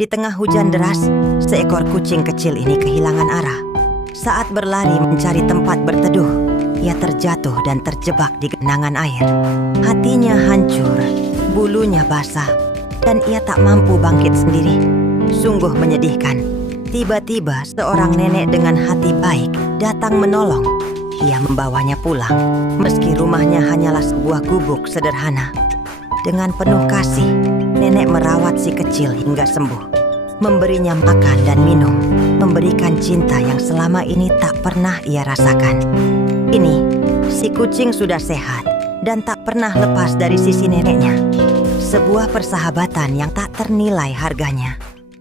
Di tengah hujan deras, seekor kucing kecil ini kehilangan arah. Saat berlari mencari tempat berteduh, ia terjatuh dan terjebak di genangan air. Hatinya hancur, bulunya basah, dan ia tak mampu bangkit sendiri. Sungguh menyedihkan. Tiba-tiba seorang nenek dengan hati baik datang menolong. Ia membawanya pulang, meski rumahnya hanyalah sebuah gubuk sederhana. Dengan penuh kasih, nenek merawat si kecil hingga sembuh. Memberinya makan dan minum, memberikan cinta yang selama ini tak pernah ia rasakan. Kini, si kucing sudah sehat dan tak pernah lepas dari sisi neneknya. Sebuah persahabatan yang tak ternilai harganya.